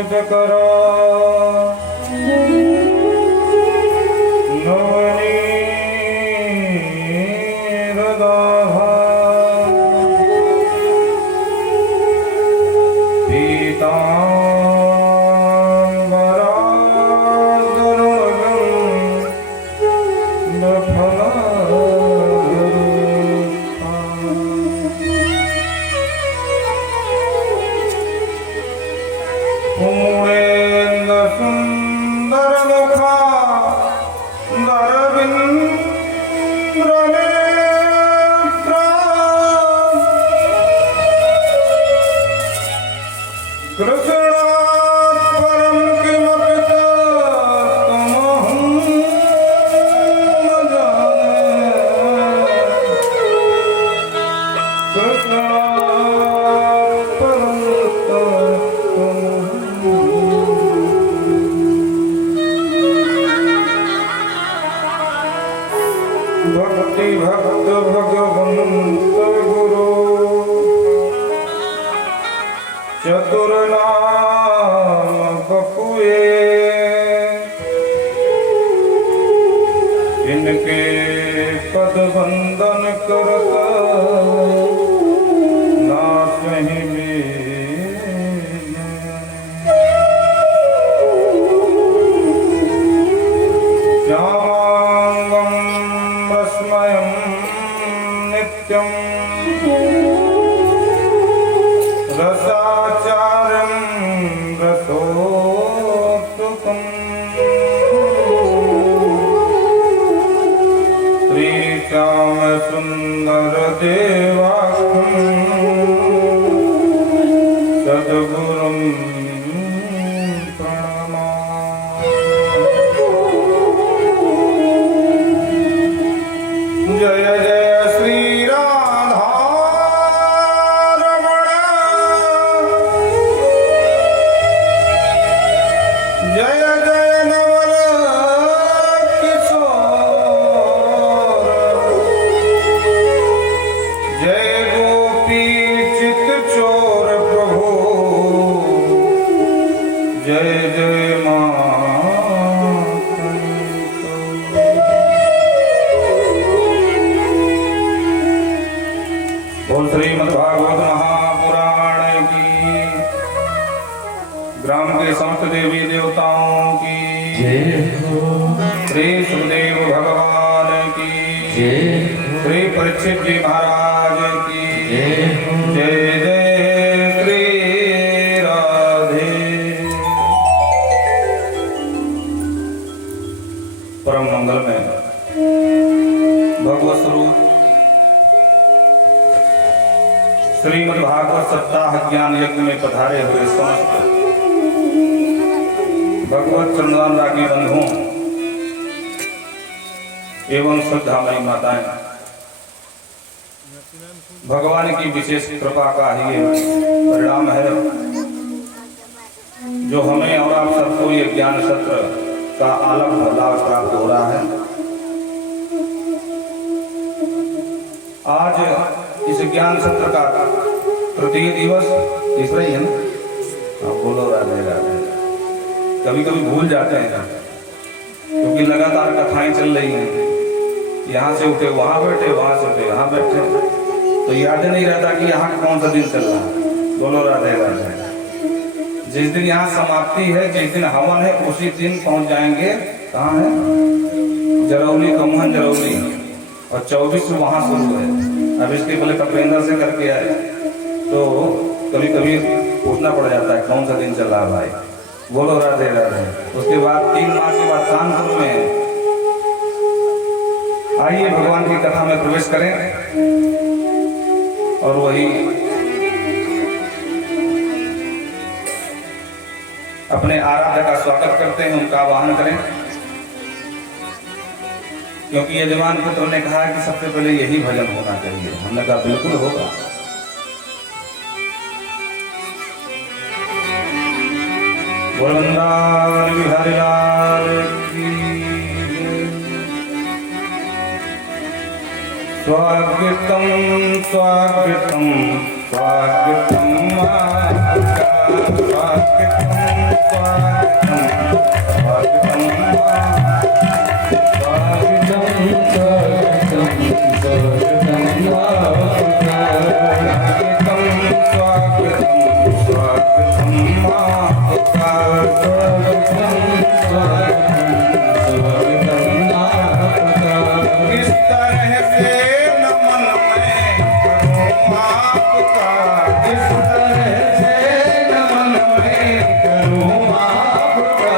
स्मित करो भक्ति भक्त भगवंत गुरु चतुर नाम बपुए इनके पद वंदन करता नाथ ही रसाचार्यं रसोत्तुकं श्रीश्याम सुंदर देवाख्यं सद्गुरुं प्रणमामि। जय जय श्रीमद्भागवत महापुराण की ग्राम के समस्त देवी देवताओं की श्री सुखदेव भगवान की श्री परीक्षित जी महाराज की जय जय श्री राधे। परम मंगल में भगवत स्वरूप श्रीमद्भागवत सप्ताह ज्ञान यज्ञ में पधारे हुए समस्त भगवत चंद्रानुरागी बंधुओं एवं श्रद्धामयी माताएं, भगवान की विशेष कृपा का ही परिणाम है जो हमें और आप सबको ये ज्ञान सत्र का आलम लाभ प्राप्त हो रहा है। आज इस ज्ञान सत्र का तृतीय दिवस, तीसरा ही है ना? आप बोलो राधे राधे। कभी कभी भूल जाते हैं क्योंकि लगातार कथाएं चल रही हैं, यहाँ से उठे वहां बैठे, वहां से उठे यहाँ बैठे, तो याद नहीं रहता कि यहाँ कौन सा दिन चल रहा है। बोलो राधे राधे। जिस दिन यहाँ समाप्ति है, जिस दिन हवन है, उसी दिन पहुंच जाएंगे। कहाँ है? जरौली, कमहन जरौली, और 24 वहां शुरू है। अब इसके पहले कपेंद्र से करके आए तो कभी कभी पूछना पड़ जाता है कौन सा दिन चल रहा भाई। बोलो राधे राधे। उसके बाद 3 माह के बाद कानपुर में। आइए भगवान की कथा में प्रवेश करें और वही अपने आराध्य का स्वागत करते हैं, उनका आवाहन करें, क्योंकि यजमान पुत्र ने कहा कि सबसे पहले यही भजन होना चाहिए। हमने कहा बिल्कुल होगा। वृंदावन बिहारी लाल की स्वागतम स्वागतम स्वागतम आपका, स्वागतम स्वागतम स्वागतम स्वागतम स्वागतम स्वागतम स्वागतम आपका, स्वागतम स्वागतम आपका। इस तरह से नमन मैं करूं आपका, इस तरह से नमन मैं करूं आपका,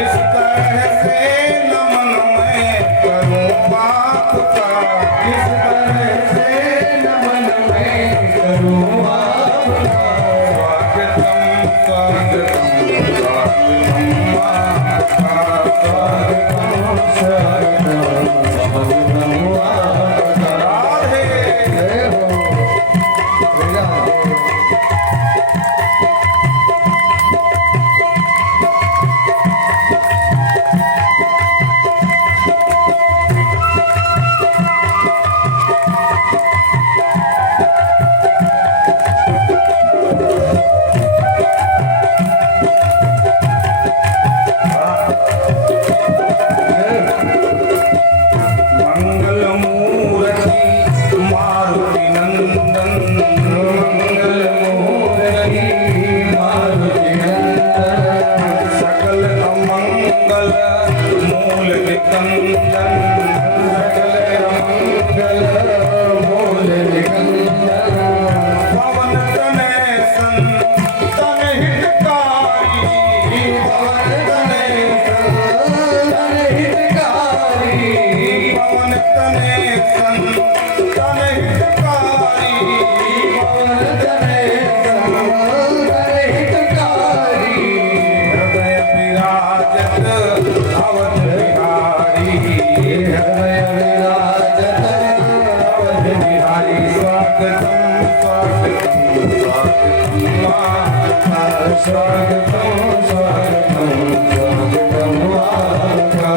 इस तरह से नमन मैं करूं आपका, इस तरह से नमन मैं करूं आपका। स्वागतम स्वागतम स्वागतम आपका, स्वागतम स्वागतम स्वागतम आपका। राधे जय हो मंगल मूर्ति मारुति नंदन, मंगल मूर्ति मारुति नंदन, सकल अमंगल मूल निकंदन, सकल अमंगल मूल निकंदन। पवन तनयसन तन हितकारी, पवन तनयसन तन हितकारी, पवन तनयसन तन हितकारी, पवन तनयसन तन हितकारी। हृदय विराजत अवध बिहारी, हृदय विराजत अवध बिहारी। स्वागतम स्वागतम स्वागतम आपका, स्वागतम स्वागतम स्वागतम आपका।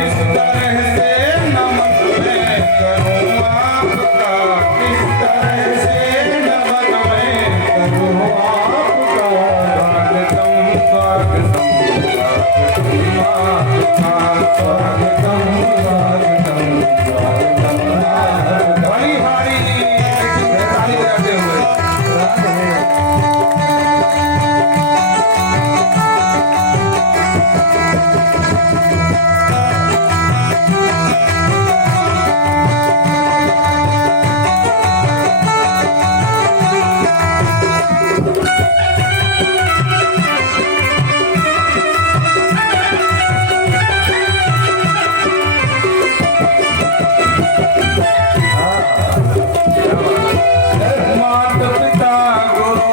इस तरह से नमन मैं करूं आपका, इस तरह से नमन मैं करूं आपका। स्वागतम स्वागतम स्वागतम आपका, स्वागतम स्वागतम स्वागतम आपका। बड़ी हारी जी ताली बजाते हुए माता पिता गुरु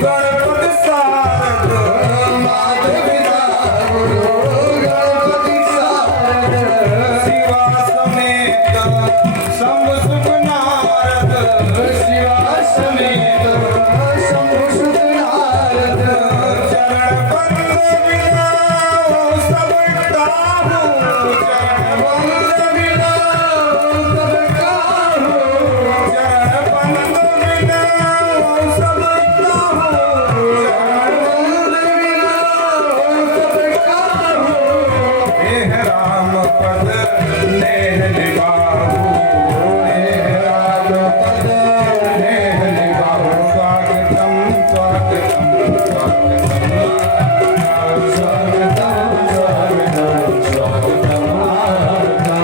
गणपति सारद, माता पिता गुरु गणपति सारद, शिवा समेत शंभु सुख नारद, शिवा समेत शंभु सुख नारद। चरण बंद बिना सब काहू, चरण बंद बिना सब काहू, चरण बंद बिना सब काहू, चरण बंद बिना सब काहू। हे राम पद नेह निभाऊ, हे राम पद नेह निभाऊ। स्वागतम स्वागतम स्वागतम स्वागतम स्वागतम स्वागतम आपका।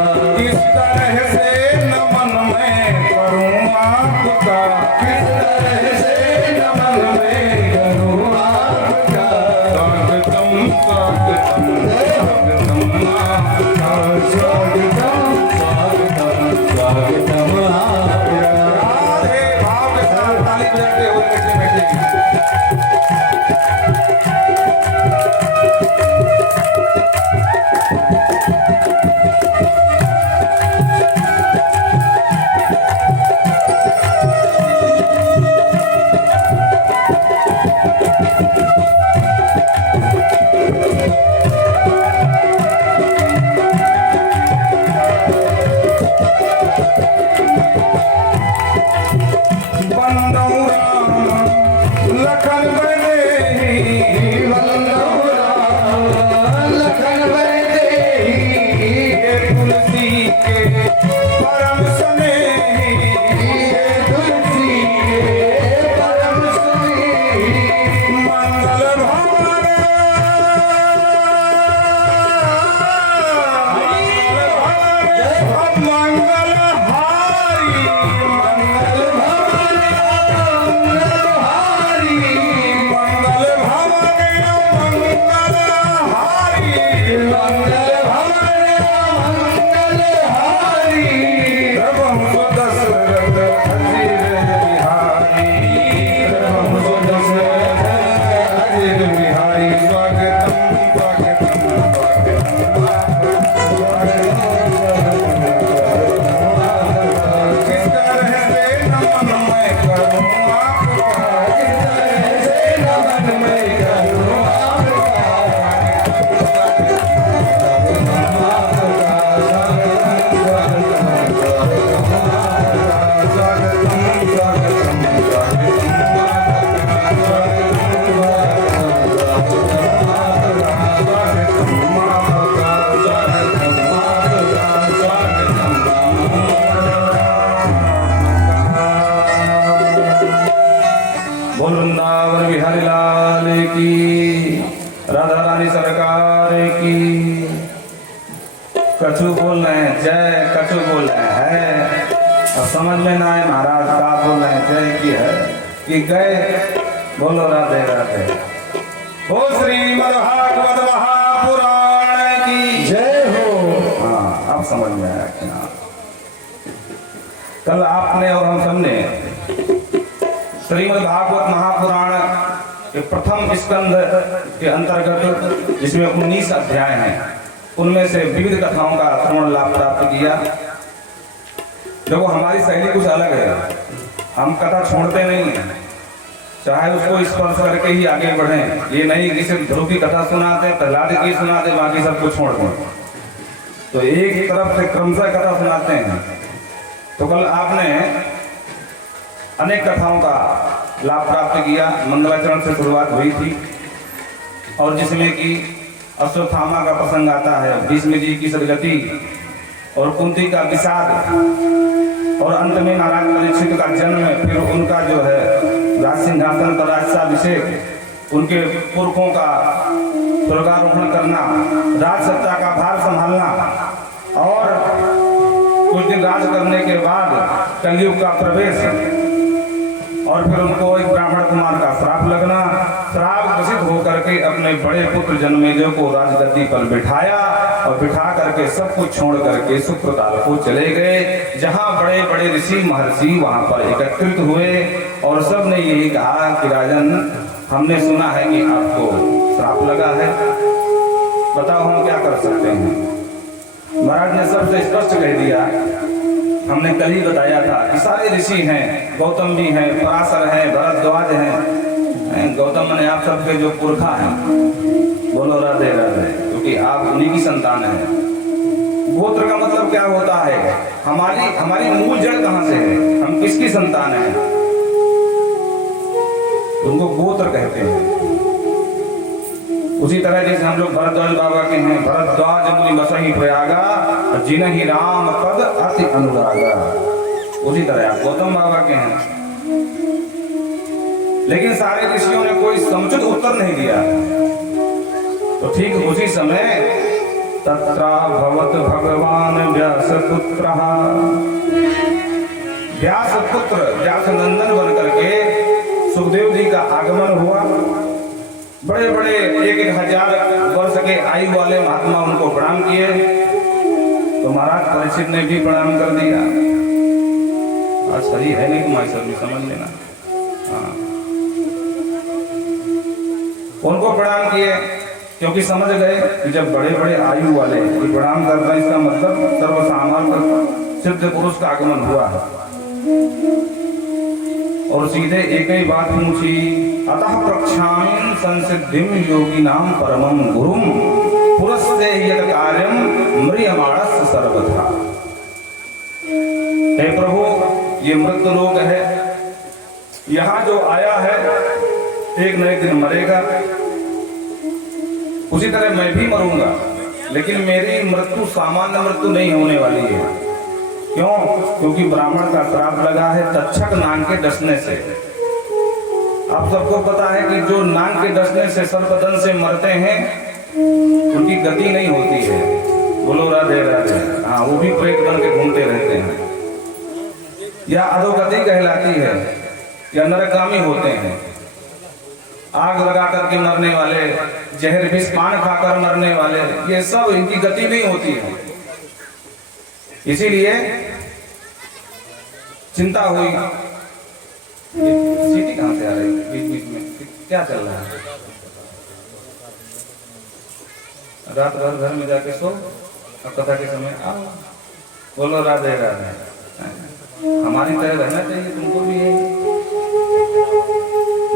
इस तरह से नमन मैं करूं आपका, इस तरह से नमन मैं करूं आपका। स्वागतम स्वागतम स्वागतम आपका, स्वागतम स्वागतम स्वागतम आपका। राधे भाव के साथ ताली बजाते हुए बैठे बैठे अब समझ में ना आए महाराज का बोल रहे हैं, जय की है कि गए। बोलो राधे राधे। हो श्रीमद् भागवत महापुराण की जय हो। हाँ अब समझ में आया कि ना। कल आपने और हम सबने श्रीमद् भागवत महापुराण के प्रथम स्कंद के अंतर्गत जिसमें 19 अध्याय हैं, उनमें से विविध कथाओं का श्रवण लाभ प्राप्त किया। देखो हमारी शैली कुछ अलग है, हम कथा छोड़ते नहीं हैं, चाहे उसको स्पर्श करके ही आगे बढ़ें। ये नहीं कि सिर्फ ध्रुव की कथा सुनाते, प्रहलाद की सुनाते, बाकी सब कुछ छोड़ दें। तो एक तरफ से क्रमशः कथा सुनाते हैं। तो कल आपने अनेक कथाओं का लाभ प्राप्त किया। मंगलाचरण से शुरुआत हुई थी और जिसमें कि अश्वत्थामा का प्रसंग आता है, भीष्म जी की सदगति और कुंती का विषाद, और अंत में महाराज परीक्षित का जन्म, फिर उनका जो है राज सिंहासन पर राज्याभिषेक, उनके पुरखों का स्वर्गारोहण करना, राज सत्ता का भार संभालना, और कुछ दिन राज करने के बाद कलयुग का प्रवेश, और फिर उनको एक ब्राह्मण कुमार का श्राप लगना, श्राप ग्रसित होकर के अपने बड़े पुत्र जन्मेजय को राजगद्दी पर बिठाया और बिठा करके सब कुछ छोड़ करके सुप्रताल को चले गए, जहां बड़े बड़े ऋषि महर्षि वहां पर एकत्रित हुए और सब ने यही कहा कि राजन, हमने सुना है कि आपको श्राप लगा है, बताओ हम क्या कर सकते हैं। महाराज ने सबसे स्पष्ट कह दिया, हमने कल ही बताया था कि सारे ऋषि हैं, गौतम जी हैं, पराशर हैं, भरद्वाज हैं। गौतम ने आप सबके जो पुरखा हैं, बोलो राधे राधे, क्योंकि आप उन्हीं की संतान हैं। गोत्र का मतलब क्या होता है, हमारी मूल जड़ कहाँ से है, हम किसकी संतान हैं, उनको गोत्र कहते हैं। उसी तरह जैसे हम लोग भरद्वाज बाबा के हैं, भरद्वाज मुनि बसहि प्रयागा जिनहि राम पद अति अनुरागा, उसी तरह आप गौतम बाबा के हैं। लेकिन सारे ऋषियों ने कोई समुचित उत्तर नहीं दिया। तो ठीक उसी समय तत्रा भवत भगवान व्यासपुत्र, व्यासपुत्र व्यास नंदन बन करके सुखदेव जी का आगमन हुआ। बड़े बड़े 1,000 वर्ष के आयु वाले महात्मा उनको प्रणाम किए। तो महाराज परीक्षित ने भी प्रणाम कर दिया। आज सही है नहीं तुम्हारी सब समझ लेना। हाँ, उनको प्रणाम किए क्योंकि समझ गए कि जब बड़े बड़े आयु वाले प्रणाम कर रहे हैं, इसका मतलब सर्वसामान्य सिद्ध पुरुष का आगमन हुआ है। और सीधे एक ही बात पूछी, अतः प्रक्षामीं संसिद्धिं योगिनां परमं गुरुं पुरस्ते यत् कार्यं म्रियमाणस्य सर्वथा। हे प्रभु, ये मृत्यु लोक है, यहाँ जो आया है एक न एक दिन मरेगा। उसी तरह मैं भी मरूंगा, लेकिन मेरी मृत्यु सामान्य मृत्यु नहीं होने वाली है। क्यों? क्योंकि ब्राह्मण का श्राप लगा है तक्षक नाग के डसने से। आप सबको पता है कि जो नाग के डसने से सर्पदंश से मरते हैं उनकी गति नहीं होती है। बोलो राधे राधे। हाँ, वो भी प्रेत बन के घूमते रहते हैं, या अधोगति कहलाती है, या नरकगामी होते हैं। आग लगा करके मरने वाले, जहर विष पान खाकर मरने वाले, ये सब इनकी गति नहीं होती है। इसीलिए चिंता हुई। सीटी कहां से आ रही है बीच बीच में, क्या चल रहा है? रात भर घर में जाके सो, अब कथा के समय आओ। बोलो राधे राधे। हमारी तरह रहना चाहिए तुमको भी।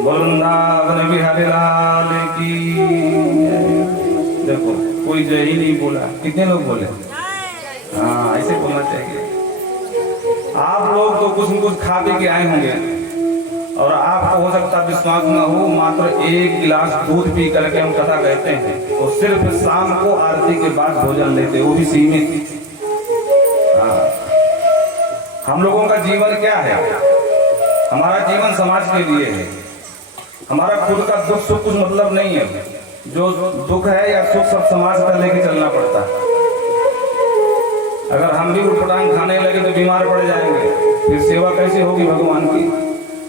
वृंदावन बिहारी लाल की। देखो कोई जय ही नहीं बोला, कितने लोग बोले? हाँ, ऐसे बोलना चाहिए। आप लोग तो कुछ न कुछ खा पी के आए होंगे और आपको हो सकता विश्वास न हो, मात्र 1 गिलास दूध पी करके हम कथा कहते हैं, और सिर्फ शाम को आरती के बाद भोजन लेते, वो भी सीमित। हाँ, हम लोगों का जीवन क्या है? हमारा जीवन समाज के लिए है। हमारा खुद का दुख सुख कुछ मतलब नहीं है। जो दुख है या सुख सब समाज का लेके चलना पड़ता है। अगर हम भी उठपटांग खाने लगे तो बीमार पड़ जाएंगे। फिर सेवा कैसे होगी भगवान की?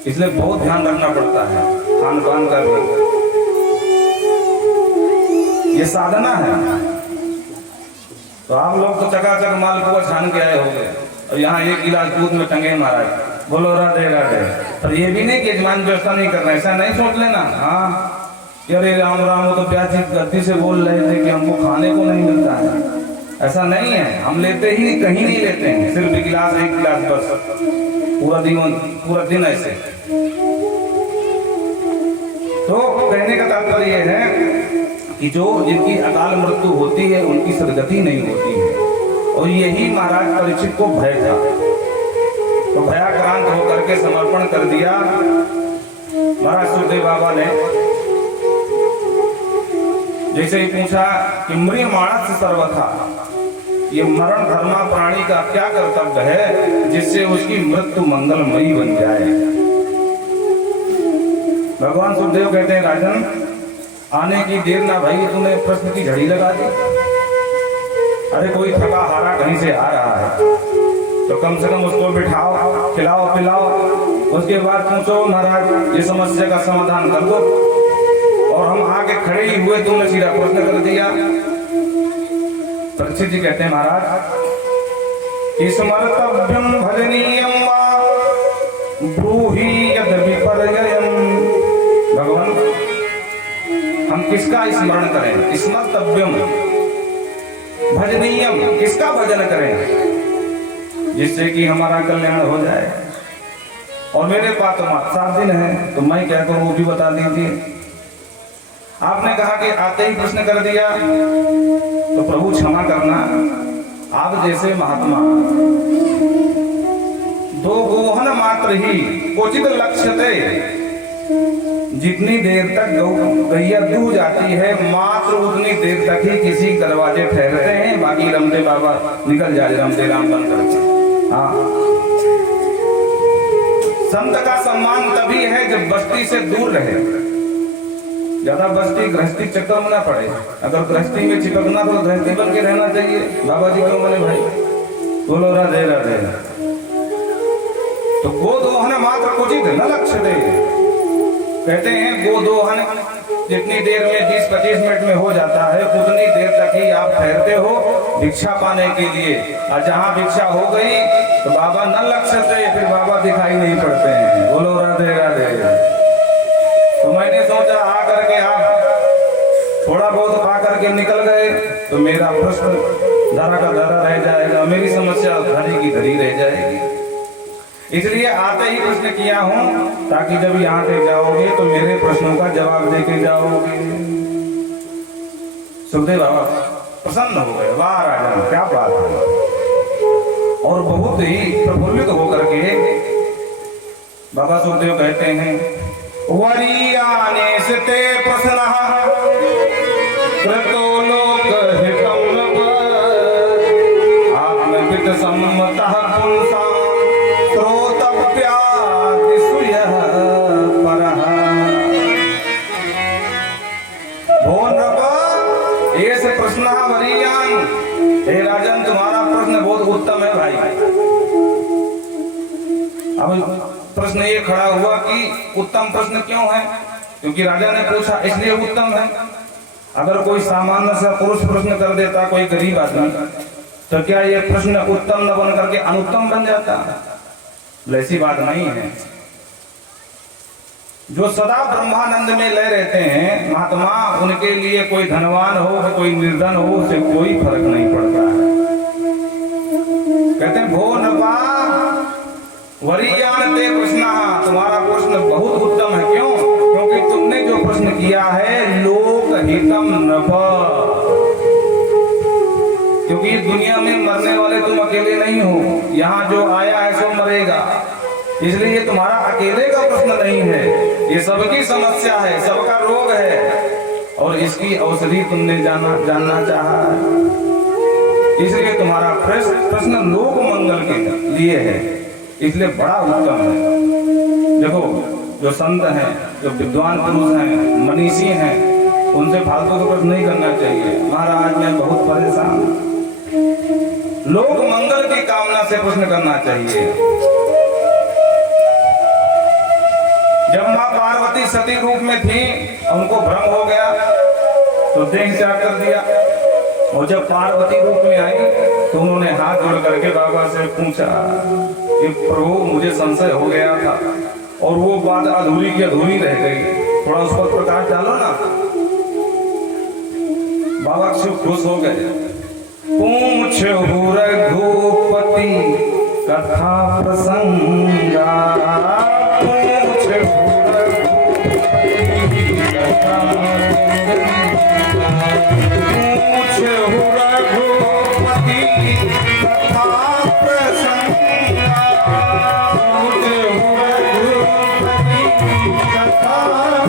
इसलिए बहुत ध्यान रखना पड़ता है खान पान का भी। ये साधना है। तो आप लोग तो चकाचक मालपुआ छान के आए होंगे और यहाँ एक गिलास दूध में टंगे महाराज, बोलो राधे राधे। पर ये भी नहीं कि यजमान व्यवस्था नहीं करना, ऐसा नहीं सोच लेना। हाँ अरे राम राम, वो तो प्याजी गद्दी से बोल रहे थे कि हमको खाने को नहीं मिलता है। ऐसा नहीं है, हम लेते ही नहीं, कहीं नहीं लेते हैं, सिर्फ एक गिलास बस, पूरा दिन ऐसे। तो कहने का तात्पर्य है कि जो जिनकी अकाल मृत्यु होती है उनकी सदगति नहीं होती है। और यही महाराज परीक्षित को भय था, तो भयाक्रांत होकर के समर्पण कर दिया। महाराज सुखदेव बाबा ने जैसे ही पूछा कि म्रियमाण से सर्वथा, ये मरण धर्मा प्राणी का क्या कर्तव्य है जिससे उसकी मृत्यु मंगलमयी बन जाए? भगवान सुखदेव कहते हैं राजन, आने की देर ना भाई, तूने प्रश्न की झड़ी लगा दी। अरे कोई थका हारा कहीं से आ रहा है तो कम से कम उसको बिठाओ, खिलाओ पिलाओ, उसके बाद पूछो महाराज ये समस्या का समाधान कर दो। और हम आके खड़े ही हुए, तुमने सीधा प्रश्न कर दिया। परीक्षित जी कहते हैं महाराज, स्मर्तव्यम भजनीयम वा ब्रूहि यद विपर्ययम्। भगवान हम किसका स्मरण करें? स्मर्तव्यम भजनीयम, किसका भजन करें जिससे कि हमारा कल्याण हो जाए। और मेरे पास तो 7 दिन है, तो मैं क्या करूं वो भी बता दीजिए। आपने कहा कि आते ही प्रश्न कर दिया, तो प्रभु क्षमा करना, आप जैसे महात्मा दो गोहन मात्र ही उचित लक्ष्यते, जितनी देर तक गैया दूध जाती है मात्र उतनी देर तक ही किसी दरवाजे ठहरते हैं, बाकी रामदेव बाबा निकल जाए, रामदेव राम बन करके। हाँ, संत का सम्मान तभी है जब बस्ती से दूर रहे, ज्यादा बस्ती गृहस्थी चक्कर में ना पड़े। अगर गृहस्थी में चिपकना तो गृहस्थी बन के रहना चाहिए। बाबा जी क्यों बने भाई? बोलो राधे राधे। तो गोदोहन मात्र उचित न लक्ष्य दे, कहते हैं गोदोहन जितनी देर में 20-25 मिनट में हो जाता है उतनी देर तक ही आप ठहरते हो भिक्षा पाने के लिए। और जहाँ भिक्षा हो गई तो बाबा न लक्ष्यते, फिर बाबा दिखाई नहीं पड़ते हैं। बोलो राधे राधे। तो मैंने सोचा आकर के आप थोड़ा बहुत पा करके निकल गए तो मेरा प्रश्न धरा का धरा रह जाएगा, मेरी समस्या धरी की धरी रह जाएगी। इसलिए आते ही प्रश्न किया हूं ताकि जब यहाँ से जाओगे तो मेरे प्रश्नों का जवाब देके जाओगे। सुखदेव बाबा प्रसन्न हो गए, वाह राजन क्या बात है। और बहुत ही प्रफुल्लित होकर के बाबा सुखदेव कहते हैं, वरीयाने से ते प्रसन्नः कृतो लोकहितं आत्मविद सम्मतः पुंसां श्रोतव्याति सूयः परः। भो नृप एष प्रश्नः वरीयान्, हे राजन तुम्हारा प्रश्न बहुत उत्तम है भाई। अब प्रश्न ये खड़ा हुआ कि उत्तम प्रश्न क्यों है? क्योंकि राजा ने पूछा इसलिए उत्तम है। अगर कोई सामान्य सा पुरुष प्रश्न कर देता, कोई गरीब आदमी, तो क्या ये प्रश्न उत्तम न बन करके अनुत्तम बन जाता? ऐसी बात नहीं है। जो सदा ब्रह्मानंद में लय रहते हैं महात्मा, उनके लिए कोई धनवान हो कोई निर्धन हो उससे कोई फर्क नहीं पड़ता है। कहते हैं भो नपा वरीयान ते प्रश्न, तुम्हारा प्रश्न बहुत उत्तम है। क्यों? क्योंकि तुमने जो प्रश्न किया है लोकहितम नभ, क्योंकि दुनिया में मरने वाले तुम अकेले नहीं हो, यहाँ जो आया है सो मरेगा, इसलिए तुम्हारा अकेले का प्रश्न नहीं है, ये सबकी समस्या है, सबका रोग है और इसकी औषधि तुमने जानना चाहा है। इसलिए तुम्हारा प्रश्न लोक मंगल के लिए है, इसलिए बड़ा उत्तम है। देखो जो संत हैं, जो विद्वान पुरुष हैं, मनीषी हैं, उनसे फालतू का प्रश्न नहीं करना चाहिए। महाराज मैं बहुत परेशान हूं, लोक मंगल की कामना से प्रश्न करना चाहिए। सती रूप में थी, उनको भ्रम हो गया तो देह त्याग कर दिया। और जब पार्वती रूप में आई तो उन्होंने हाथ जोड़ करके बाबा से पूछा कि प्रभु मुझे संशय हो गया था और वो बात अधूरी की अधूरी रह गई, थोड़ा उस पर प्रकाश डालो ना। बाबा शिव खुश हो गए। पूछ रघुपति कथा प्रसंगा, पूछ रघुपति कथा, पूछ रघुपति कथा प्रसंगा, पूछ रघुपति कथा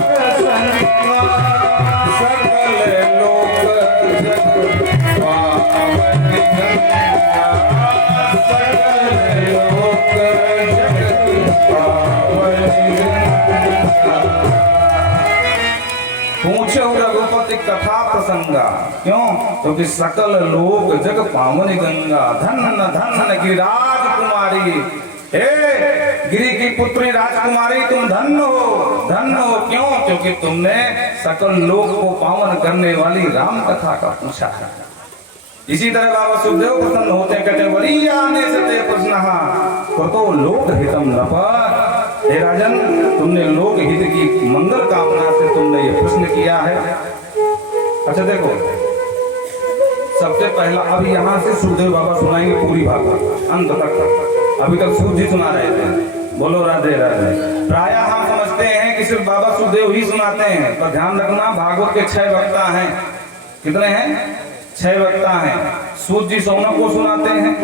प्रसंगा, सकल लोक जग पावन गंगा, सकल लोक जग पावन गंगा। पूछो रघुपति कथा प्रसंगा, क्यों? क्योंकि सकल लोक जग पावन गंगा, धन धन की राजकुमारी, हे गिरी की पुत्री राजकुमारी तुम धन्य हो। क्यों? क्योंकि तुमने सकल लोक को पावन करने वाली राम कथा का पूछा है। इसी तरह बाबा सुखदेव प्रसन्न होते हैं, कहते वरी आने से ते प्रश्न तो लोक हितम नपर, हे राजन तुमने लोक हित की मंगल कामना से तुमने ये प्रश्न किया है। अच्छा देखो, सबसे पहला अब यहाँ से सुखदेव बाबा सुनाएंगे पूरी भागवत अंत तक। अभी तक सूत जी सुना रहे थे, बोलो राधे राधे। प्राय हम समझते हैं कि सिर्फ बाबा सुखदेव ही सुनाते हैं, पर ध्यान रखना भागवत के 6 वक्ता हैं। कितने हैं? 6 वक्ता हैं। सूत जी सौनक को सुनाते हैं,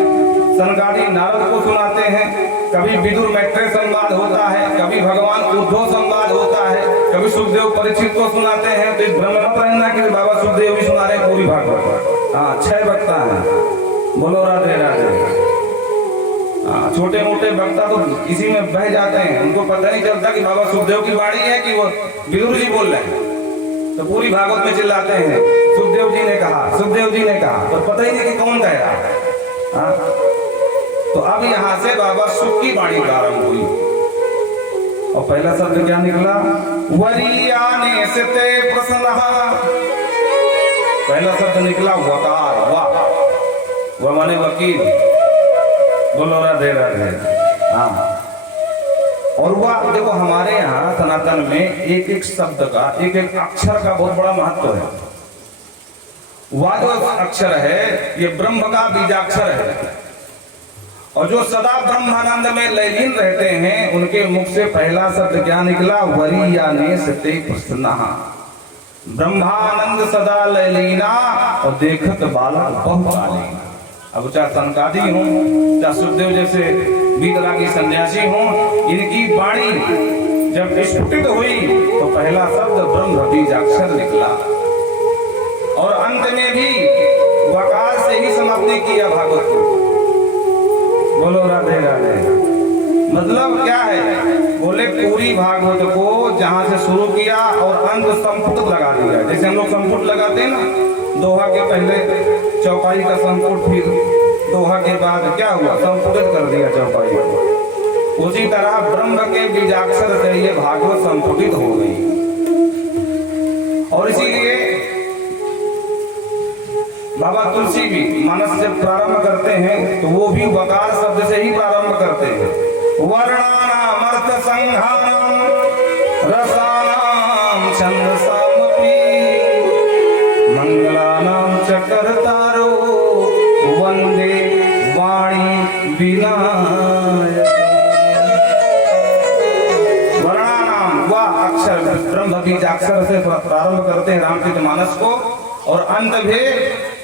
सनकादि नारद को सुनाते हैं, कभी विदुर मैत्रेय संवाद होता है, कभी भगवान उद्धव संवाद होता है, कभी सुखदेव परीक्षित को सुनाते हैं। तो इस भ्रम मत रहना कि बाबा सुखदेव ही सुना रहे पूरी भागवत। हाँ 6 वक्ता हैं, बोलो राधे राधे। छोटे मोटे वक्ता तो इसी में बह जाते हैं, उनको पता नहीं चलता कि बाबा सुखदेव की वाणी है कि वो विदुर जी बोल रहे हैं, तो पूरी भागवत में चिल्लाते हैं सुखदेव जी ने कहा, सुखदेव जी ने कहा, तो पता ही नहीं कि कौन कह रहा है। तो अब यहाँ से बाबा सुख की वाणी प्रारंभ हुई और पहला शब्द क्या निकला? वरियाने से ते प्रसन्न। पहला शब्द निकला वकार, वह माने वकील, बोलो राधे राधे। हाँ, और वह देखो हमारे यहाँ सनातन में एक एक शब्द का, एक एक अक्षर का बहुत बड़ा महत्व है। वह जो अक्षर है ये ब्रह्म का बीजाक्षर है, और जो सदा ब्रह्मानंद में लयलीन रहते हैं उनके मुख से पहला शब्द क्या निकला? वरीयाने सते प्रसन्ना। ब्रह्मानंद सदा लयलीना और देखत बाला बहुकालीना। अब चाहे सनकादि हो, चाहे सुखदेव जैसे वीतरागी सन्यासी हो, इनकी वाणी जब स्फुटित हुई तो पहला शब्द ब्रह्म बीजाक्षर निकला और अंत में भी वकार से ही समाप्ति किया भागवत को। बोलो राधे राधे। मतलब क्या है? बोले पूरी भागवत को जहां से शुरू किया और अंत संपुट लगा दिया। जैसे हम लोग संपुट लगाते हैं ना, दोहा के पहले चौपाई का संपुट, फिर दोहा के बाद क्या हुआ? संपुटित कर दिया चौपाई को। उसी तरह ब्रह्म के बीजाक्षर से ये भागवत संपुटित हो गई। और इसीलिए बाबा तुलसी भी मानस जब प्रारंभ करते हैं तो वो भी वकार शब्द से ही प्रारंभ करते हैं। वर्णानाम अर्थ संघानाम रसानाम छंदसामपि मंगलानाम च कर्तारो वंदे वाणी विनायक। वर्णानाम वह अक्षर ब्रह्म बीजाक्षर से प्रारंभ करते हैं रामचरितमानस को, और अंत भी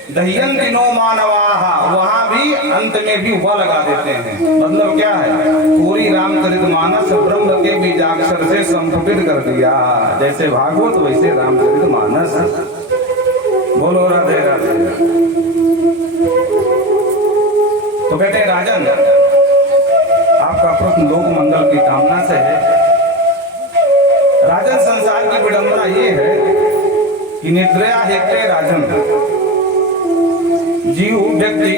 दह्यन्ति नो मानवाहा, वहां भी अंत में भी वह लगा देते हैं। मतलब क्या है? पूरी रामचरितमानस ब्रह्म के बीजाक्षर से संपुटित कर दिया। जैसे भागवत वैसे रामचरितमानस। बोलो राधे राधे। तो कहते हैं राजन, आपका प्रश्न लोक मंगल की कामना से है। राजन, संसार की विडंबना ये है कि निद्रया हेते राजन, जीव व्यक्ति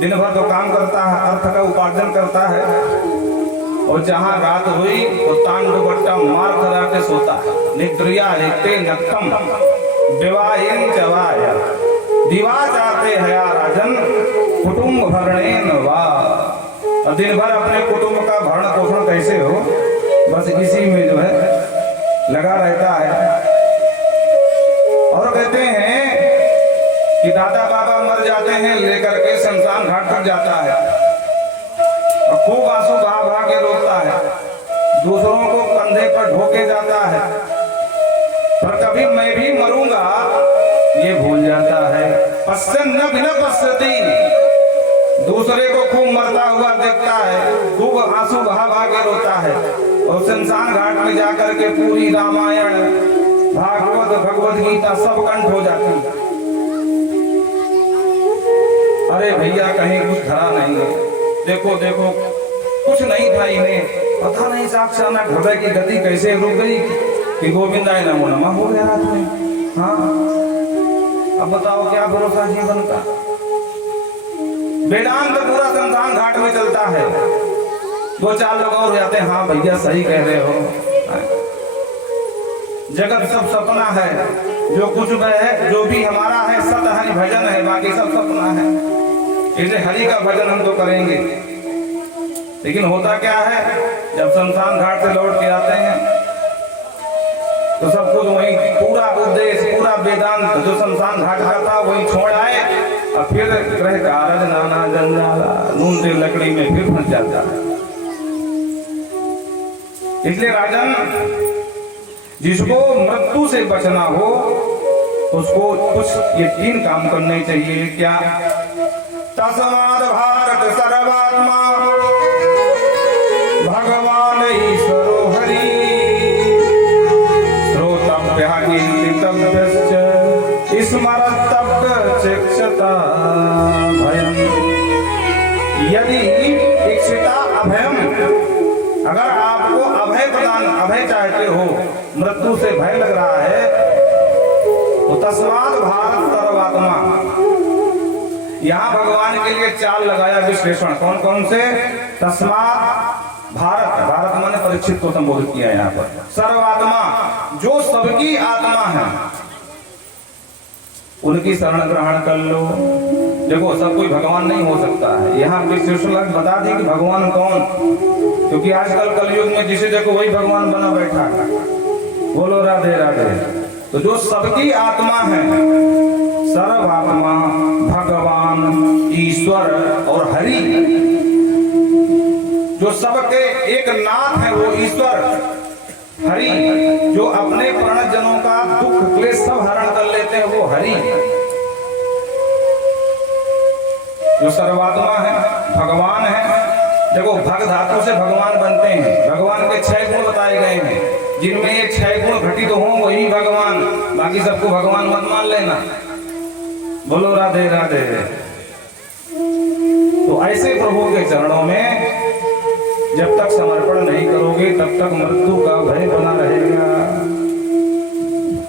दिन भर तो काम करता है, अर्थ का उपार्जन करता है, और जहाँ रात हुई तो तांग दुपट्टा मार करा के सोता है। निद्रिया लेते नक्कम विवाहिन चवाया दिवा जाते हया राजन कुटुंब भरणेन वाह। दिन भर अपने कुटुंब का भरण पोषण कैसे हो, बस इसी में जो है लगा रहता है। और कहते हैं कि दादा बाबा मर जाते हैं, लेकर के शमशान घाट तक जाता है और खूब आंसू बहा बहा के रोता है, दूसरों को कंधे पर ढोके जाता है, पर कभी मैं भी मरूंगा ये भूल जाता है। पश्चन न बिना पश्यति, दूसरे को खूब मरता हुआ देखता है, खूब आंसू बहा बहा के रोता है और शमशान घाट में जाकर के पूरी रामायण भागवत भगवद गीता सब कंठ हो जाती है। अरे भैया कहीं कुछ धरा नहीं है, देखो देखो कुछ नहीं था इन्हें, पता नहीं साक्षात हृदय की गति कैसे रुक गई कि गोविंदाय नमो नमः हो गया रात में। हाँ अब बताओ क्या भरोसा जीवन का। वेदांत पूरा शमशान घाट में चलता है, दो चार लोग और जाते हैं, हाँ भैया सही कह रहे हो, जगत सब सपना है, जो कुछ है जो भी हमारा है सत हरि भजन है, बाकी सब सपना है। इसलिए हरि का भजन हम तो करेंगे, लेकिन होता क्या है जब शमशान घाट से लौट के आते हैं तो सब कुछ वही पूरा उपदेश पूरा वेदांत जो शमशान घाट का था वही छोड़ आए और फिर ग्रह कारज नाना जंजाला नून तेल लकड़ी में फिर फंस जाता है। इसलिए राजन जिसको मृत्यु से बचना हो उसको कुछ ये 3 काम करने चाहिए। क्या? तस्माद भारत सर्वात्मा भगवान ईश्वरो हरि स्मरतप्यचक्षता भयम्। यदि इच्छिता अभयम, अगर आपको अभय प्रदान अभय चाहते हो, मृत्यु से भय लग रहा है तो तस्माद भारत सर्वात्मा। यहाँ भगवान के लिए 4 लगाया विश्लेषण, कौन कौन से? तस्माद भारत, भारत माने परीक्षित को संबोधित किया यहाँ पर। सर्वात्मा जो सबकी आत्मा है उनकी शरण ग्रहण कर लो। देखो सब कोई भगवान नहीं हो सकता है, यहाँ विश्लेषण बता दी कि भगवान कौन, क्योंकि आजकल कलयुग में जिसे देखो वही भगवान बना बैठा है। बोलो राधे राधे। तो जो सबकी आत्मा है, सर्वात्मा भगवान ईश्वर और हरि, जो सबके एक नाथ है वो ईश्वर हरि, जो अपने प्रणजनों का दुख क्लेश सब हरण कर लेते हैं वो हरि। जो सर्वात्मा है भगवान है। देखो भग धातु से भगवान बनते हैं, भगवान के 6 गुण बताए गए हैं, जिनमें ये 6 गुण घटित हो वही भगवान, बाकी सबको भगवान मत मान लेना। बोलो राधे राधे। तो ऐसे प्रभु के चरणों में जब तक समर्पण नहीं करोगे तब तक मृत्यु का भय बना रहेगा।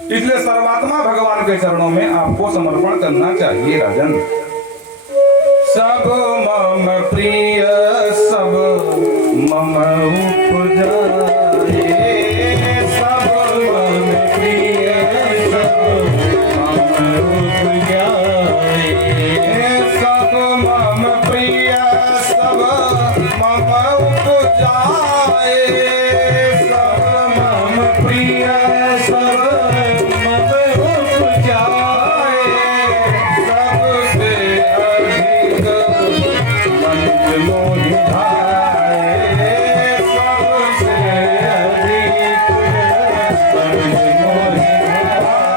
इसलिए सर्वात्मा भगवान के चरणों में आपको समर्पण करना चाहिए राजन। सब मम प्रिय सब मम उपजाए, सब मम प्रिय सब मम उपजाए, सब मम प्रिय सब मम उपजाए, सब मम प्रिय सब मम उपजाए, सबसे अधिक मन मोहि भाए, सबसे अधिक मन मोहि भाए।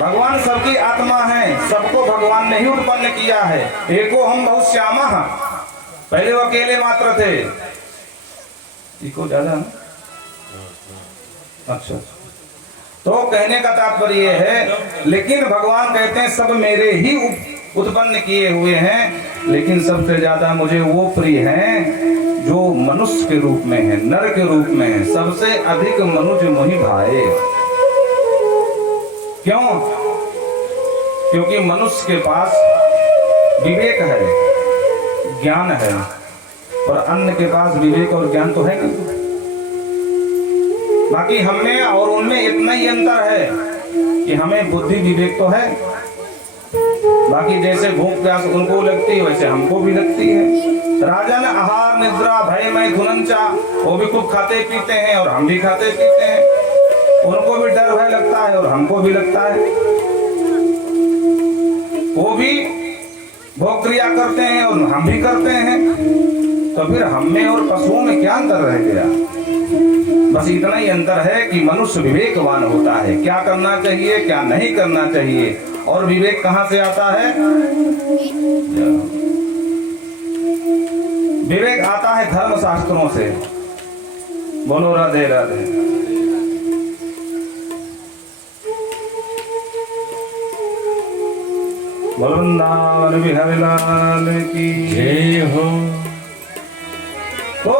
भगवान सबकी आत्मा है, सबको भगवान ने ही उत्पन्न किया है। एको हम बहुत श्यामा, पहले वो अकेले मात्र थे। इको ज्यादा अच्छा। तो कहने का तात्पर्य है, लेकिन भगवान कहते हैं सब मेरे ही उत्पन्न किए हुए हैं, लेकिन सबसे ज्यादा मुझे वो प्रिय हैं जो मनुष्य के रूप में है, नर के रूप में है। सबसे अधिक मनुष्य मोहि भाए। क्यों? क्योंकि मनुष्य के पास विवेक है, ज्ञान है, और अन्य के पास विवेक और ज्ञान तो है नहीं। बाकी हमें और उनमें इतना ही अंतर है कि हमें बुद्धि विवेक तो है, बाकी जैसे भूख प्यास उनको लगती है वैसे हमको भी लगती है। राजन आहार निद्रा भय में धुनंचा, वो भी खूब खाते पीते हैं और हम भी खाते पीते हैं, उनको भी डर भय लगता है और हमको भी लगता है। वो भी भोग क्रिया करते हैं और हम भी करते हैं, तो फिर हम में और पशुओं में क्या अंतर रह गया? बस इतना ही अंतर है कि मनुष्य विवेकवान होता है, क्या करना चाहिए क्या नहीं करना चाहिए। और विवेक कहां से आता है? विवेक आता है धर्म शास्त्रों से। बोलो राधे राधे। वृंदावन बिहारी लाल की जय हो। तो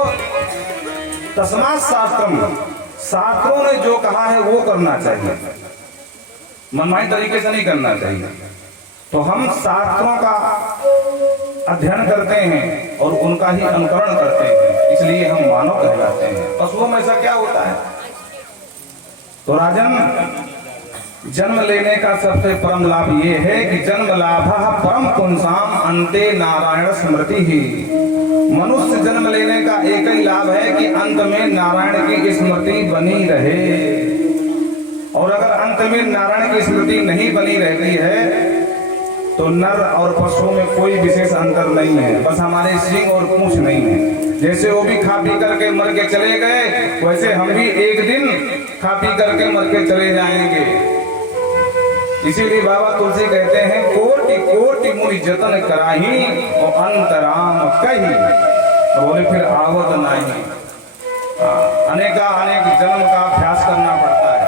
तस्मात् शास्त्रम, शास्त्रों ने जो कहा है वो करना चाहिए, मनमानी तरीके से नहीं करना चाहिए। तो हम शास्त्रों का अध्ययन करते हैं और उनका ही अनुकरण करते हैं, इसलिए हम मानव कहलाते हैं। पशुओं में ऐसा क्या होता है? तो राजन, जन्म लेने का सबसे परम लाभ ये है कि जन्म लाभ परम पुंसाम अंते नारायण स्मृति ही। मनुष्य जन्म लेने का एक ही लाभ है कि अंत में नारायण की स्मृति बनी रहे। और अगर अंत में नारायण की स्मृति नहीं बनी रहती है तो नर और पशुओं में कोई विशेष अंतर नहीं है, बस हमारे सिंह और पूंछ नहीं है। जैसे वो भी खा पी करके मर के चले गए, वैसे हम भी एक दिन खा पी करके मर के चले जाएंगे। इसीलिए बाबा तुलसी कहते हैं, कोटि कोटि मुनि जतन कराही और अंतराम कही, तो बोले फिर आवत नहीं। अनेक जन्म का अभ्यास करना पड़ता है,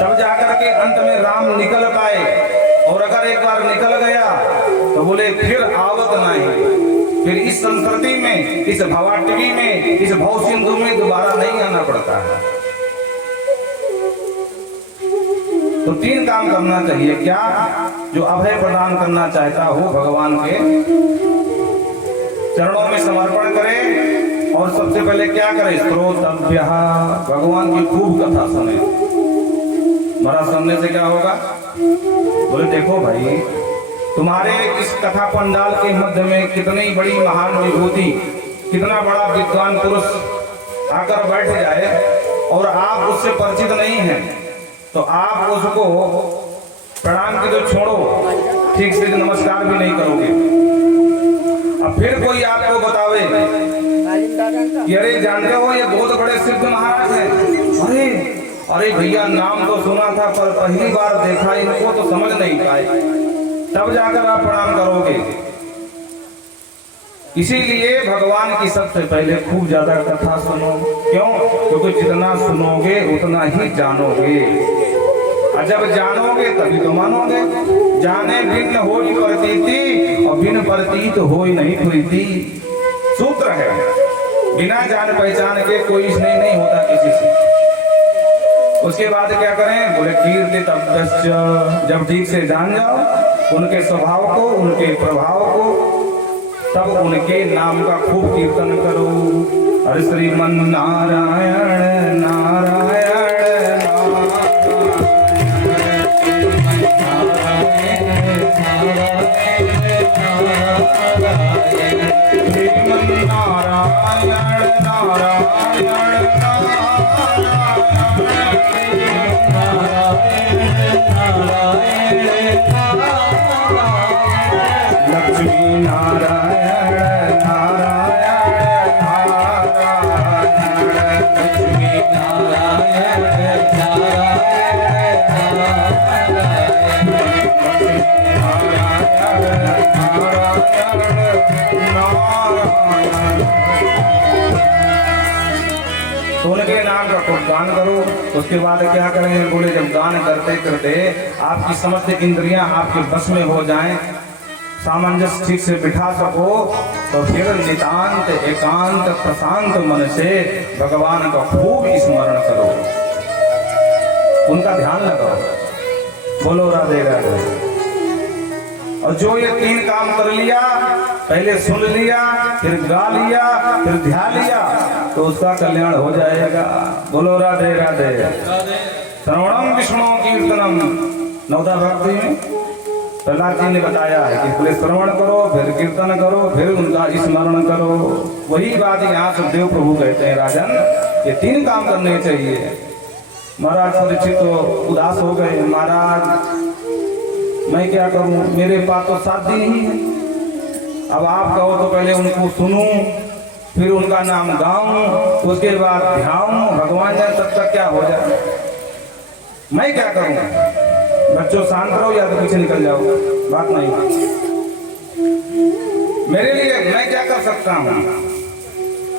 तब जाकर के अंत में राम निकल पाए। और अगर एक बार निकल गया तो बोले फिर आवत नहीं, फिर इस संस्कृति में, इस भवाटवी में, इस भव सिंधु में दोबारा नहीं आना पड़ता है। तो 3 काम करना चाहिए। क्या? जो अभय प्रदान करना चाहता हो भगवान के चरणों में समर्पण करे, और सबसे पहले क्या करे? श्रोतव्य, भगवान की खूब कथा सुने। मरा सुनने से क्या होगा? बोले देखो भाई, तुम्हारे इस कथा पंडाल के मध्य में कितनी बड़ी महान विभूति, कितना बड़ा विद्वान पुरुष आकर बैठ जाए और आप उससे परिचित नहीं हैं, तो आप उसको प्रणाम की तो छोड़ो, ठीक से नमस्कार भी नहीं करोगे। अब फिर कोई आपको बतावे कि अरे जानते हो ये बहुत बड़े सिद्ध महाराज हैं, अरे भैया नाम तो सुना था पर पहली बार देखा, इनको तो समझ नहीं पाए, तब जाकर आप प्रणाम करोगे। इसीलिए भगवान की सबसे पहले खूब ज्यादा कथा सुनो। क्यों? क्योंकि जितना सुनोगे उतना ही जानोगे, और जब जानोगे तभी तो मानोगे। जाने भिन्न हो प्रतीति और बिन प्रतीत हो नहीं प्रीति, सूत्र है। बिना जान पहचान के कोई स्नेह नहीं होता किसी से। उसके बाद क्या करें? बोले कीर्ति तब, जब ठीक से जान जाओ उनके स्वभाव को, उनके प्रभाव को, तब उनके नाम का खूब कीर्तन करो। हरे श्रीमन नारायण नारायण तो उनके नाम का खूब गान करो। उसके बाद क्या करेंगे? बोले जब गान करते करते आपकी समस्त इंद्रियां आपके बस में हो जाएं, सामंजस्य ठीक से बिठा सको, तो फिर नितांत एकांत प्रशांत मन से भगवान का खूब स्मरण करो, उनका ध्यान लगाओ। बोलो राधे राधे। और जो ये 3 काम कर लिया, पहले सुन लिया, फिर गा लिया, फिर ध्यान लिया, तो उसका कल्याण हो जाएगा। बोलो राधे राधे। श्रवणम विष्णु कीर्तनम। नवदा भक्ति में प्रहलाद जी ने बताया है कि पहले श्रवण करो, फिर कीर्तन करो, फिर उनका स्मरण करो। वही बात यहाँ सुखदेव प्रभु कहते हैं, राजन ये 3 काम करने चाहिए। महाराज परीक्षित तो उदास हो गए, महाराज मैं क्या करूं, मेरे पास तो 7 दिन ही है। अब आप कहो तो पहले उनको सुनूं, फिर उनका नाम गाऊं, उसके बाद ध्याऊं, भगवान जाने तब तक क्या हो जाए। मैं क्या करूं? बच्चों शांत रहो या तो पीछे निकल जाओ, बात नहीं। मेरे लिए मैं क्या कर सकता हूं?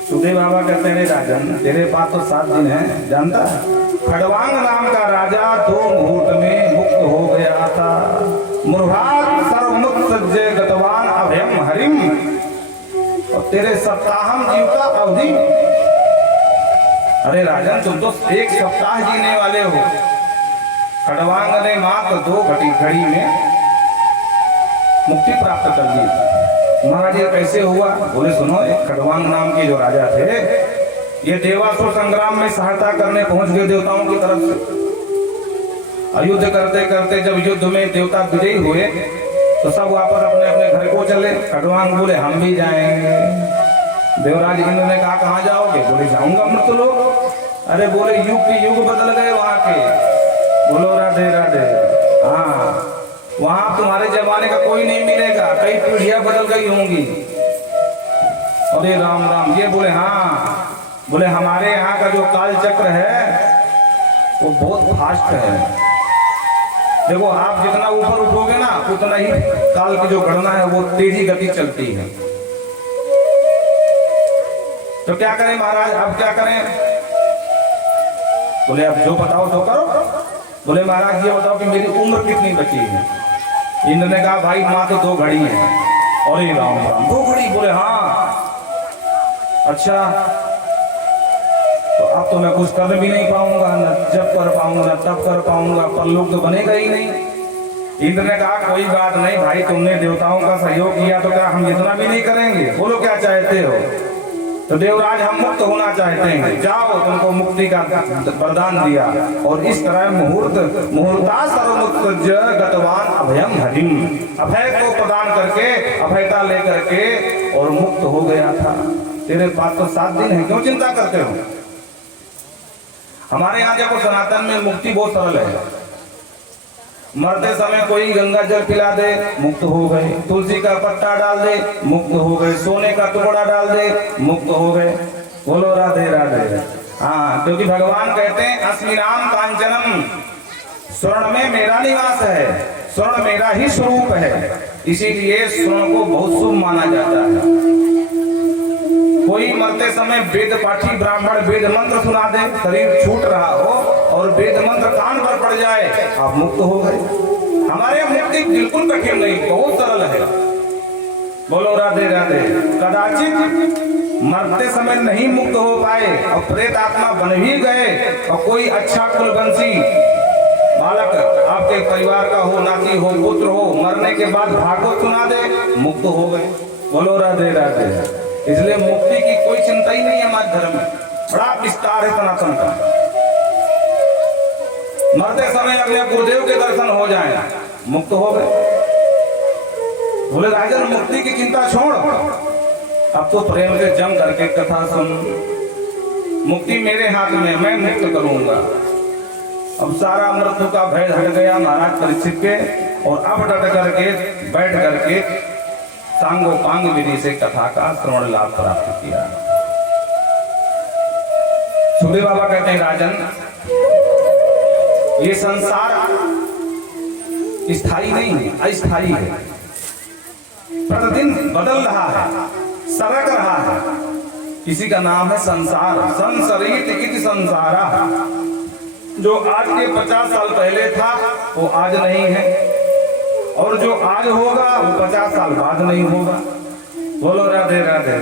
सुखदेव बाबा कहते हैं, राजन तेरे पास तो 7 दिन है, जानता है खड़वांग नाम का राजा 2 मुहूर्त में मुक्त हो गया था। मुरभाग सर्वमुक्त सज्जय गतवान अभयम हरिम। और तेरे सप्ताहम जीव का अवधि, अरे राजन तुम तो 1 सप्ताह जीने वाले हो। खड़वांग ने मात्र 2 घड़ी में मुक्ति प्राप्त कर ली। महाराज ये कैसे हुआ? बोले सुनो, एक खड़वांग नाम के जो राजा थे, ये देवासुर संग्राम में सहायता करने पहुंच गए देवताओं की तरफ से। युद्ध करते करते जब युद्ध में देवता विजयी हुए तो सब वापस अपने अपने घर को चले। खड़वांग बोले हम भी जाएंगे। देवराज इंद्र ने कहा कहाँ जाओगे? बोले जाऊंगा मृत्युलोक। अरे बोले युग बदल गए वहां के। बोलो राधे राधे। हाँ, वहां तुम्हारे जमाने का कोई नहीं मिलेगा, कई पीढ़ियां बदल गई होंगी। अरे राम राम। ये बोले हाँ, बोले हमारे यहाँ का जो काल चक्र है वो बहुत फास्ट है। देखो आप जितना ऊपर उठोगे ना, उतना ही काल की जो गणना है वो तेजी गति चलती है। तो क्या करें महाराज, अब क्या करें? बोले अब जो बताओ तो करो। बोले महाराज ये बताओ कि मेरी उम्र कितनी बची है? इंद्र ने कहा भाई मात्र 2 घड़ी है। और ये राम राम 2 घड़ी? बोले हाँ। अच्छा तो अब तो मैं कुछ कर भी नहीं पाऊंगा, न जब कर पाऊंगा न तब कर पाऊंगा, परलोक तो बनेगा ही नहीं। इंद्र ने कहा कोई बात नहीं भाई, तुमने देवताओं का सहयोग किया तो क्या हम इतना भी नहीं करेंगे? बोलो क्या चाहते हो? तो देवराज हम मुक्त होना चाहते हैं, जाओ तुमको मुक्ति का वरदान दिया। और इस तरह मुहूर्ता सर्वमुक्त गतवान अभयम हरिम, अभय को प्रदान करके, अभयता लेकर के और मुक्त हो गया था। तेरे पास तो 7 दिन है, क्यों चिंता करते हो? हमारे यहाँ देखो सनातन में मुक्ति बहुत सरल है। मरते समय कोई गंगा जल पिला दे, मुक्त हो गए। तुलसी का पत्ता डाल दे, मुक्त हो गए। सोने का टुकड़ा डाल दे, मुक्त हो गए। बोलो राधे राधे। हाँ, क्योंकि भगवान कहते हैं अस्मिनाम कांचनम, स्वर्ण में मेरा निवास है, स्वर्ण मेरा ही स्वरूप है। इसीलिए स्वर्ण को बहुत शुभ माना जाता है। कोई मरते समय वेद पाठी ब्राह्मण वेद मंत्र सुना दे, शरीर छूट रहा हो और वेद मंत्र कान पर पड़ जाए, आप मुक्त हो गए। हमारे मुक्ति बिल्कुल कठिन नहीं, बहुत सरल है। बोलो राधे राधे। कदाचित मरते समय नहीं मुक्त हो पाए और प्रेत आत्मा बन भी गए और कोई अच्छा कुलवंशी बालक आपके परिवार का हो, नाती हो, पुत्र हो, मरने के बाद भागवत सुना दे, मुक्त हो गए। बोलो राधे राधे। इसलिए मुक्ति की कोई चिंता ही नहीं है हमारे धर्म में, बड़ा विस्तार है सनातन का। मरते समय अपने गुरुदेव के दर्शन हो जाए, मुक्त हो गए। बोले राजन मुक्ति की चिंता छोड़, अब तो प्रेम से जम करके कथा सुन। मुक्ति मेरे हाथ में, मैं मुक्त करूंगा। अब सारा मृत्यु का भय हट गया महाराज परीक्षित के, और अब डट करके बैठ करके सांगोपांग विधि से कथा का श्रवण लाभ प्राप्त किया। सुखदेव बाबा कहते हैं राजन ये संसार स्थायी नहीं है, अस्थायी है। प्रतिदिन बदल रहा है, सरक रहा है। किसी का नाम है संसार। संसरित इति संसारा। जो आज के 50 साल पहले था वो आज नहीं है, और जो आज होगा वो 50 साल बाद नहीं होगा। बोलो राधे राधे।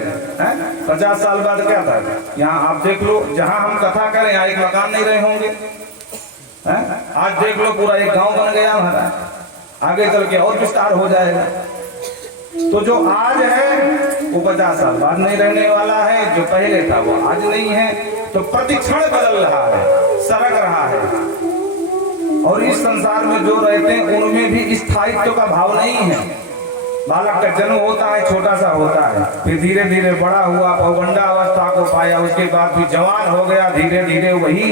50 साल बाद क्या था? यहाँ आप देख लो, जहाँ हम कथा करें यहाँ एक मकान नहीं रहे होंगे। आज देख लो पूरा एक गांव बन गया हमारा। आगे चल के और विस्तार हो जाएगा। तो जो आज है वो 50 साल बाद नहीं रहने वाला है, जो पहले था वो आज नहीं है। तो प्रतिक्षण बदल रहा है, सरक रहा है। और इस संसार में जो रहते हैं उनमें भी स्थायित्व का भाव नहीं है। बालक का जन्म होता है, छोटा सा होता है, फिर धीरे धीरे बड़ा हुआ, पौगंडा अवस्था को पाया, उसके बाद फिर जवान हो गया, धीरे धीरे वही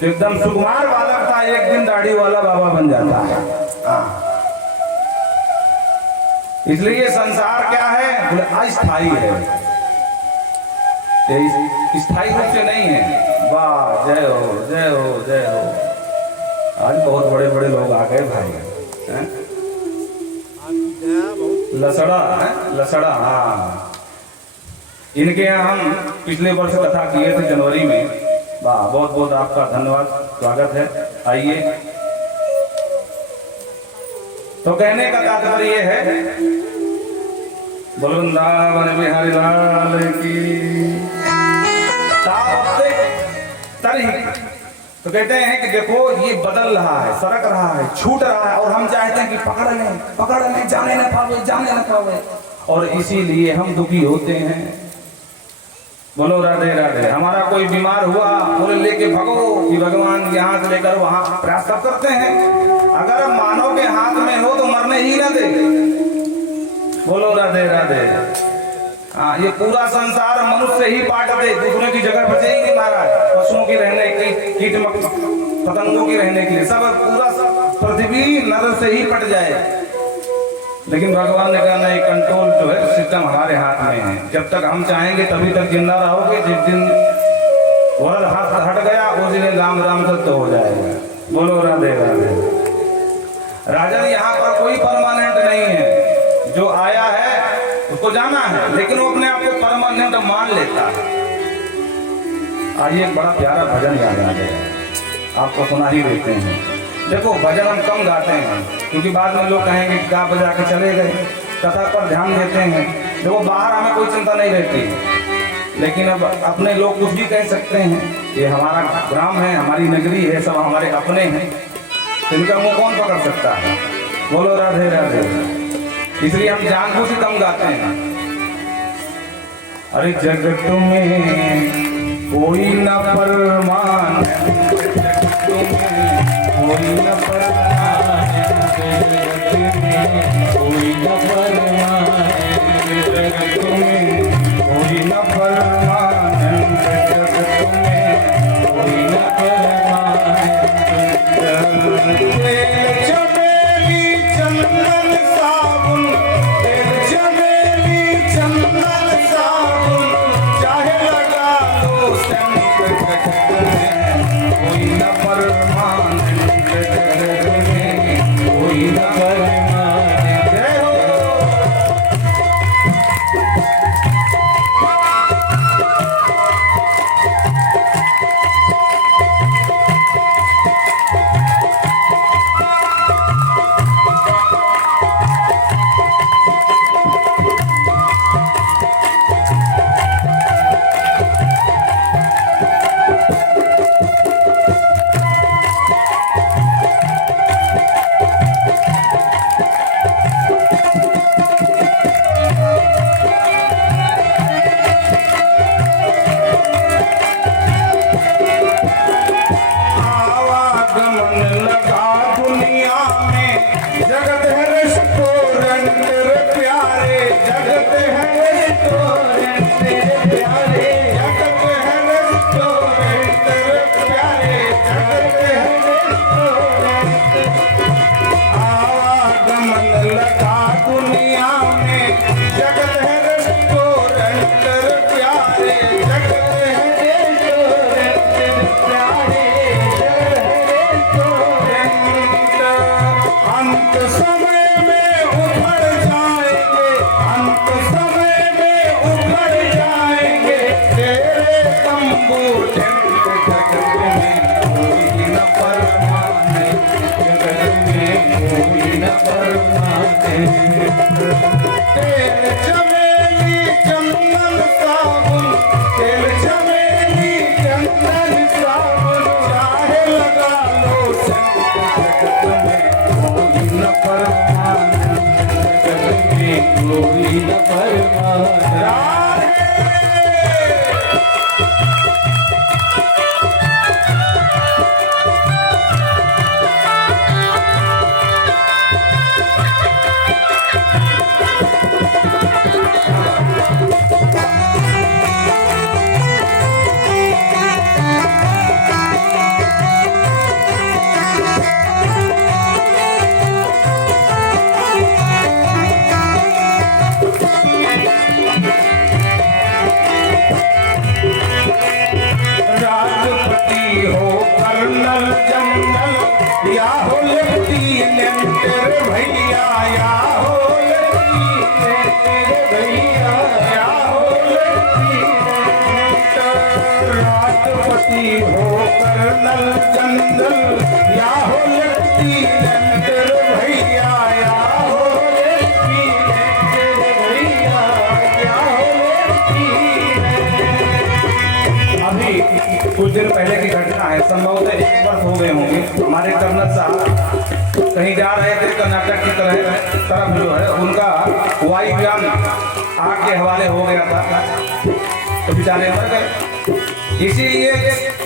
जो एकदम सुकुमार बालक था एक दिन दाढ़ी वाला बाबा बन जाता है। इसलिए संसार क्या है, बोले अस्थायी है, स्थायी रूप से नहीं है। वाह, जय हो जय हो जय हो। आज बहुत बड़े बड़े लोग आ गए भाई हैं? लसड़ा है, लसड़ा, हाँ। इनके यहाँ हम पिछले वर्ष कथा किए थे जनवरी में। वाह, बहुत बहुत आपका धन्यवाद, स्वागत है, आइए। तो कहने का तात्पर्य है, वृंदावन बिहारी लाल की। तो कहते हैं कि देखो ये बदल रहा है, सरक रहा है, छूट रहा है, और हम चाहते हैं कि पकड़ लें, जाने न पावे। और इसीलिए हम दुखी होते हैं। बोलो राधे राधे। हमारा कोई बीमार हुआ, बोले लेके भगो कि भगवान के हाथ लेकर वहां प्रयास सब करते हैं। अगर मानव के हाथ में हो तो मरने ही ना दे। बोलो राधे राधे। हाँ, ये पूरा संसार मनुष्य ही पाट दे, दूसरों की जगह बचे ही नहीं महाराज। पशुओं की रहने की, कीट पतंगों की रहने के लिए सब पूरा पृथ्वी नर से ही पट जाए। लेकिन भगवान ने कहा नहीं, कंट्रोल जो है सिस्टम हमारे हाथ में है। जब तक हम चाहेंगे तभी तक जिंदा रहोगे। जिस दिन वरद हाथ हट गया उस दिन राम राम सत्य हो जाएगा। बोलो राधे राधे। राजन, यहाँ पर कोई परमानेंट नहीं है। जो आया है उसको जाना है, लेकिन वो अपने आप को परमानेंट मान लेता है। आइए, एक बड़ा प्यारा भजन याद आ गया, आपको सुना ही देते हैं। देखो, भजन हम कम गाते हैं क्योंकि बाद में लोग कहेंगे गा बजा के चले गए, कथा पर ध्यान देते हैं। देखो, बाहर हमें कोई चिंता नहीं रहती, लेकिन अब अपने लोग कुछ भी कह सकते हैं। ये हमारा ग्राम है, हमारी नगरी है, सब हमारे अपने हैं, इनका मुंह कौन पकड़ सकता है। बोलो राधे राधे। इसलिए हम जानबूझ के कम गाते हैं। अरे जगत में कोई न परमान, कोई न परमान, जगत में कोई न परमान, जगत में कोई न परमान, जगत में कोई न परमान। चमेली चंदन साबुन, चमेली चंदन साबुन, चाहे लगा लो संग जगत में कोई न परमान, जगत में कोई न परमान। जय हो। चमेली चंदन साबुन, चमेली चंदन साबुन, चाहे लगा लो संग जगत में कोई न परमान। कर्नल जनरल या हो लेफ्टिनेंट भैया, या हो लेफ्टिनेंट भैया, या हो लेफ्टिनेंट। अभी कुछ दिन पहले की घटना है, संभवतः 1 वर्ष हो गए होंगे। हमारे कर्नल साहब कहीं जा रहे थे, कर्नाटक की तरफ जो है उनका वायुयान आग के हवाले हो गया था, तो बेचारे मर गए। इसीलिए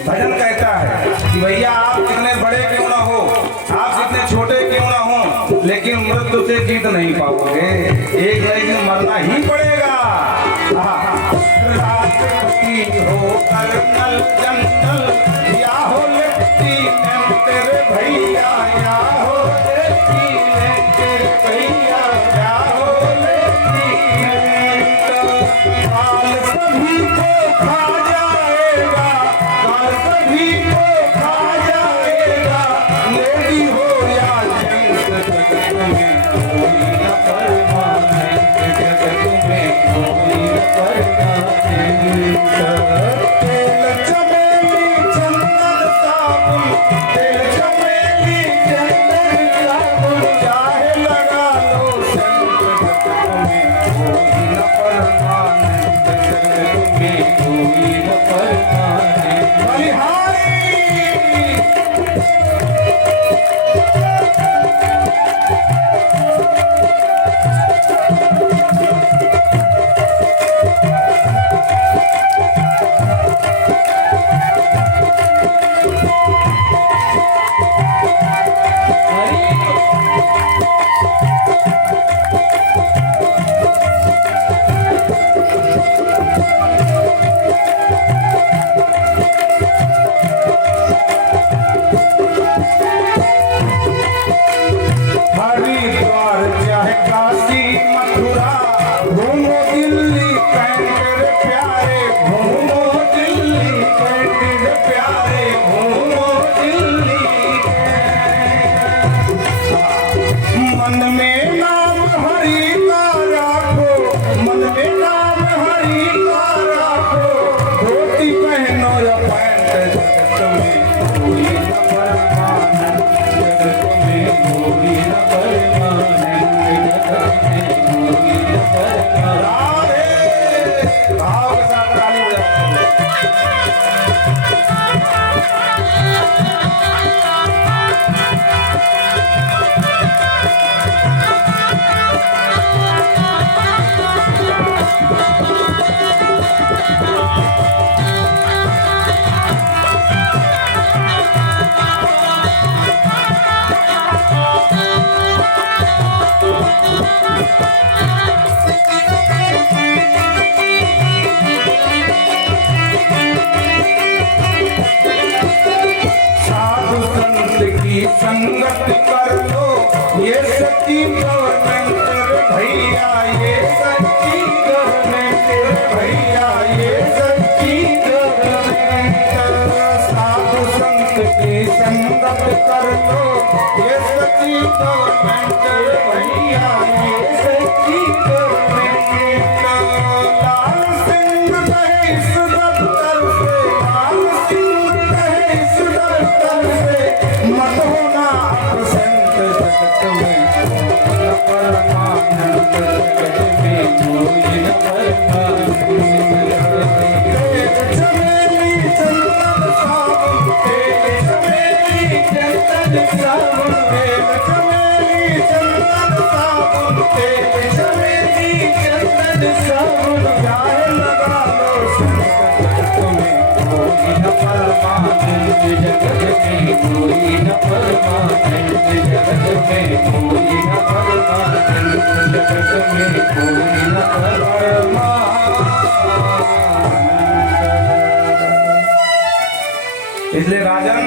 भजन कहता है कि भैया आप कितने बड़े क्यों ना हो, आप कितने छोटे क्यों ना हो, लेकिन मृत्यु से जीत नहीं पाओगे, एक न एक दिन मरना ही पड़ेगा। राष्ट्रपति हो कर्नल जनरल या हो लेफ्टिनेंट भैया, या हो लेफ्टिनेंट भैया, या हो लेफ्टिनेंट। काल सभी को खा जाएगा, काल सभी को खा जाएगा, लेडी हो या जेंट्स जगत में कोई न परमानेंट, जगत में कोई न परमानेंट। तेल चमेली चंदन साबुन, तेल चमेली चंदन साबुन, चाहे लगा लो संत, जगत में कोई न परमानेंट, जगत में कोई न परमानेंट। बलिहारी हरिद्वार चाहे काशी मथुरा, घूमो दिल्ली कैंट प्यारे, घूमो दिल्ली कैंट प्यारे, घूमो दिल्ली कैंट। मन में नाम हरि का राखो, मन में नाम हरि का राखो, धोती पहनो या पैंट, जगत में कोई न परमानेंट, जगत में कोई न परमानेंट, जगत में कोई न परमानेंट। राधे भाव के साथ ताली बजाओ। साधु संत की संगत कर लो, ये सच्ची गवर्नमेंट भैया, ये सच्ची गवर्नमेंट भैया, ये सच्ची गवर्नमेंट। साधु संत की संगत कर लो, ये सच्ची गवर्नमेंट भैया, ये सच्ची गवर्नमेंट। लाल सिंह कहे इस दफ्तर से, लाल सिंह कहे इस दफ्तर से, मत होना अपसेंट, जगत में कोई न परमानेंट, जगत में कोई न परमानेंट। तेल चमेली चंदन साबुन, तेल चमेली चंदन साबुन, तेल चमेली चंदन साबुन, तेल चमेली चंदन साबुन, चाहे लगा लो संत, जगत में कोई न परमानेंट, जगत में कोई न परमानेंट, जगत में कोई न परमानेंट, जगत में कोई न परमानेंट। इसलिए राजन